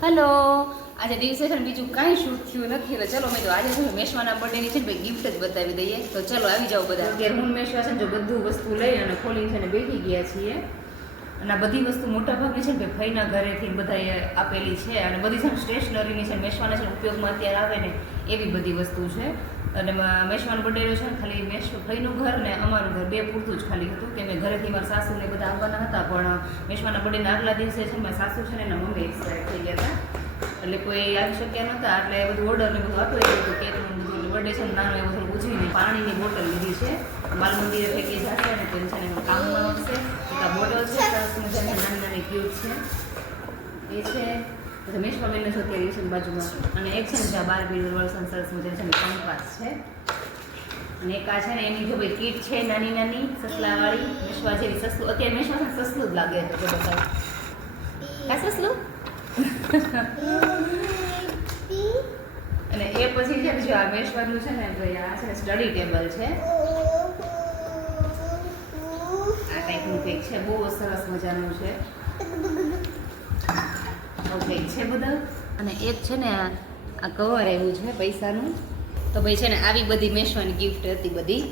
Hello, આજે દિવસે છે ને બીજું કાંઈ શૂટ થયું નથી એટલે ચલો મેં તો આજે છે ને મેશવાના બર્થડેની છે ને ભાઈ ગિફ્ટ જ બતાવી દઈએ. તો ચલો આવી જાઓ બધા. અત્યારે હું મેશવા છે ને જો બધું વસ્તુ લઈ અને ખોલીને છે ને બેઠી ગયા છીએ. અને આ બધી વસ્તુ મોટા ભાગની છે ને ભાઈના ઘરેથી બધાએ આપેલી છે અને બધી છે ને સ્ટેશનરીની છે મેશવાના છે ને ઉપયોગમાં અત્યારે આવે ને એવી બધી વસ્તુ છે. અને મેશવાનો બર્થડે છે ને ખાલી ભાઈનું ઘર ને અમારું ઘર બે પૂરતું જ ખાલી હતું કે મેં ઘરેથી મારા સાસુ ને બધા આવવાના હતા પણ મેશવાના બર્થડેના આગલા દિવસે છે ને મારા સાસુ છે ને એના મમ્મી એક્સપાયર થઈ ગયા હતા એટલે કોઈ આવી શક્યા નહોતા એટલે બધું ઓર્ડર ને બધું આપી દીધું હતું કેકનું બધું બર્થડે છે ને નાનું એવું થોડું ઉજવીને પાણીની બોટલ લીધી છે બાલ મંદિરે ફેંકી જશે અને તેમ છે ને કામમાં આવશે એક આ બોટલ છે સરસ મજાની નાની નાની ક્યુટ છે એ છે રમેશમાં બેનને જો અત્યારે છે બાજુમાં અને એક છે ને જ્યાં બાર બીજું વર્ષન સરસ મજાની છે ને કંપાસ છે અને એક આ છે ને એની જો ભાઈ કીટ છે નાની નાની સસલાવાળી મેશવા જેવી સસલું અત્યારે મેશવા છે ને સસલું જ લાગે છે બધા કા સસલું અને એ પછી છે જો આ મેશવાનું છે ને ભાઈ આ છે સ્ટડી ટેબલ છે આ ટાઈપનું કંઈક છે બહુ સરસ મજાનું છે કંઈક છે બધા અને એક છે ને આ કવર આવ્યું છે પૈસાનું તો ભાઈ છે ને આવી બધી મેશવાની ગિફ્ટ હતી બધી